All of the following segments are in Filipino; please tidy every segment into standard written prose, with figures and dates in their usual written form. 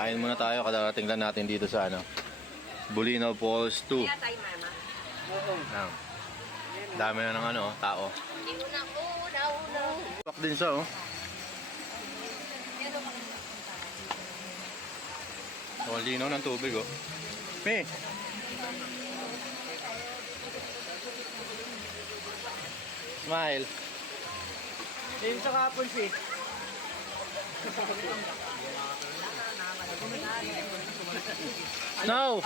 Kain muna tayo, kadarating lang natin dito sa Bulinaw Falls 2. Kaya tayo, mama. Dami na ng tao. Hindi mo na una. Pak din siya, oh. Ang linaw ng tubig, oh. Me! Smile! Ayun sa kapon si. No!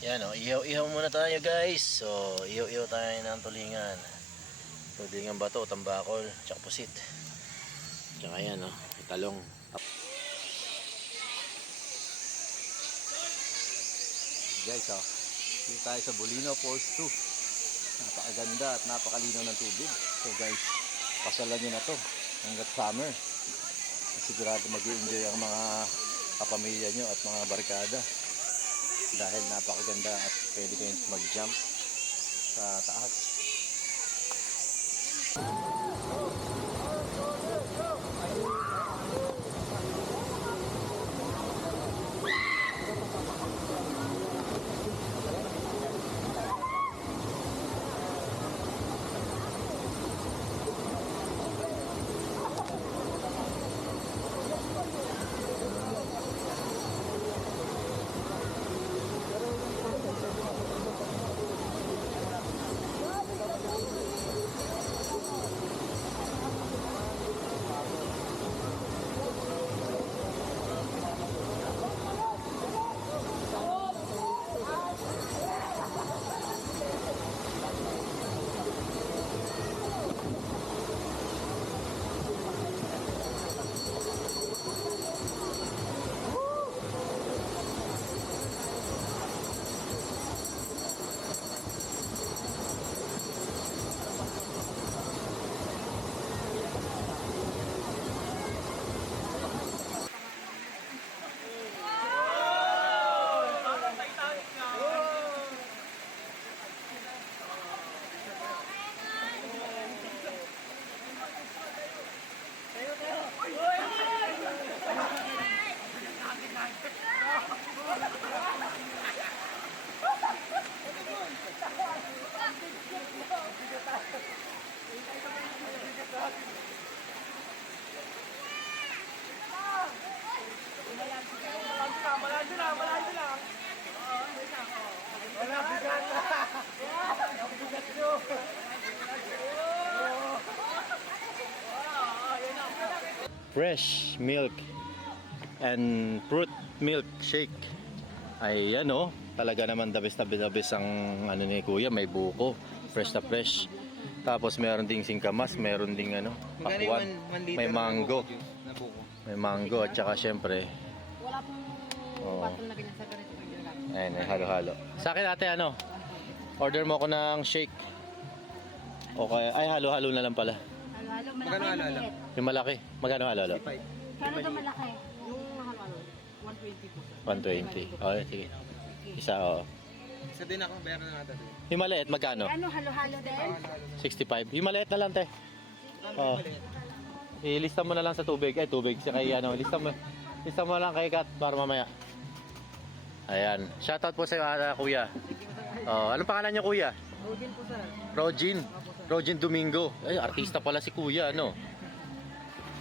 Yan, oh, ihaw-ihaw muna tayo, guys. So, ihaw-ihaw tayo ng tulingan. Tulingan bato, tambakol, tsaka pusit. Tsaka yan, oh, talong. Guys, oh, dito tayo sa Bulinaw Falls 2. Napakaganda at napakalinaw ng tubig. So, guys, pasalan nyo na to hanggat summer. Sigurado mag-i-enjoy ang mga kapamilya nyo at mga barkada. Dahil napakaganda at pwede kayong mag-jump sa taas. Malado lang. Wala, bigat na. Bigat nyo. Fresh milk and fruit milk shake. Ay talaga naman the best ang ni Kuya, may buko, fresh na fresh. Tapos meron ding singkamas, meron ding pakwan, may mango. May mango at saka syempre Wala pong bottle na ganyan sa ganito. ayun, halo-halo. Sa akin ate order mo ako ng shake. Okay, ay halo-halo na lang pala. Halo-halo, malaki. Yung malaki, magkano halo-halo? Kano ito malaki? Yung halo-halo, 120 po. 120. Okay, sige. Okay. Isa, oo. Isa din ako, bayaran na natin. Yung maliit, magkano? Ano, halo-halo din? 65. Yung maliit na lang, te. Oo. Ilista mo na lang sa tubig. Tubig siya kay ano. Lista mo lang kay Kat para mamaya. Ayan. Shoutout po sa iyo, kuya. Anong pangalan niyo, kuya? Rodin po, sir. Rogin. Rogin Domingo. Ay, artista pala si kuya, ano?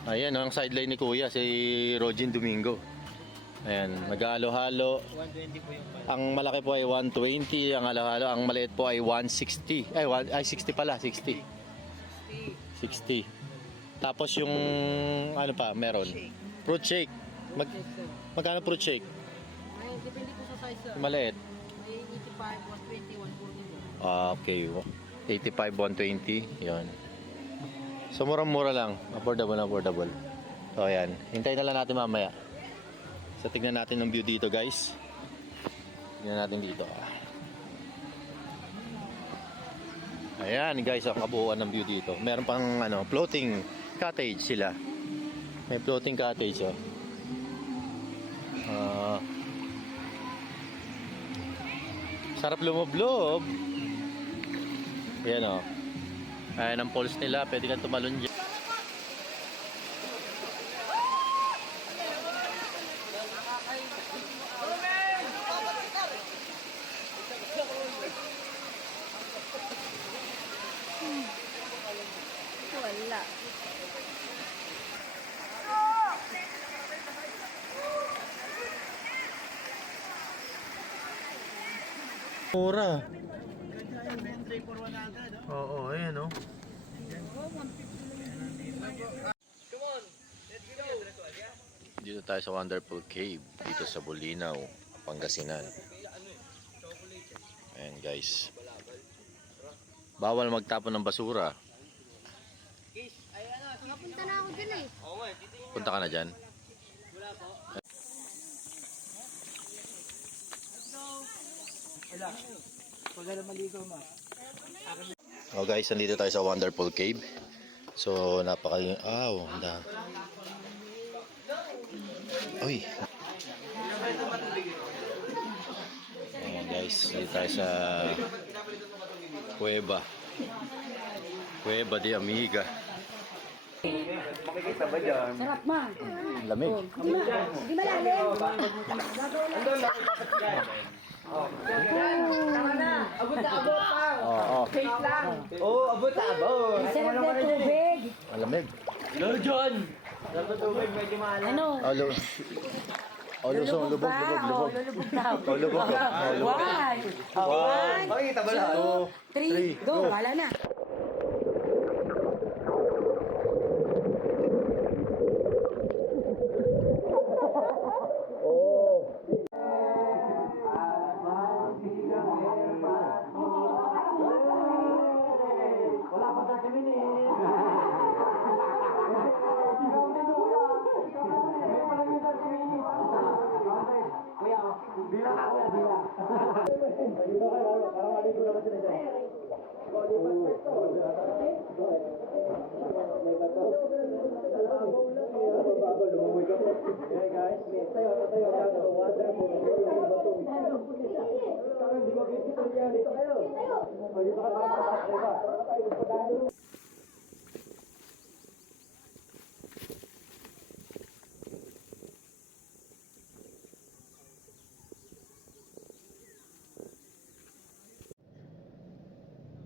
Ayan, ang sideline ni kuya, si Rogin Domingo. Ayan, mag-halo-halo. 120 po yung pala. Ang malaki po ay 120, ang halo-halo, ang maliit po ay 160. Ay, 60 pala, 60. 60. Tapos yung, ano pa, meron? Fruit shake. Magkano fruit shake? Ay, depende po sa size, sir. Yung maliit. May 85, 120, 140. Okay. 85, 120. Yun. So, murang-mura lang. Affordable na affordable. So, ayan. Hintayin na lang natin mamaya. So, tignan natin yung view dito, guys. Tignan natin dito. Ayan, guys. Ang kabuuan ng view dito. Meron pang, floating cottage sila. May floating cottage, oh. Sarap lumoblob. Ayan, oh. Ayan ang poles nila. Pwede kang tumalon dyan. Wala. Mura. Oo, ayan, oh. Dito tayo sa Wonderful Cave dito sa Bulinaw, Pangasinan. Ayan, guys. Bawal magtapon ng basura. Napunta na ako dyan eh. Punta ka na dyan. Pagkala maligaw ma. Oh guys, nandito tayo sa Wonderful Cave. So, ang dami. Uy. Ayan guys, dito tayo sa Cueva. Cueva de Amiga. Makikita ba dyan? Sarap ma. Lamig. Di malalim. Tama na. Abot na abot pa. Oo, Safe lang. Oo, abot na abot. Sarap na tubig. ang lamig. Hello, John. Dapat tubig, medyo mahal. Ano? Lusong, lubog. Lulubog daw. Lubog. One. One. Makikita ba lahat? 2, 3. Go. Wala na.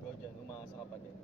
Go dyan, umasa ka pa din.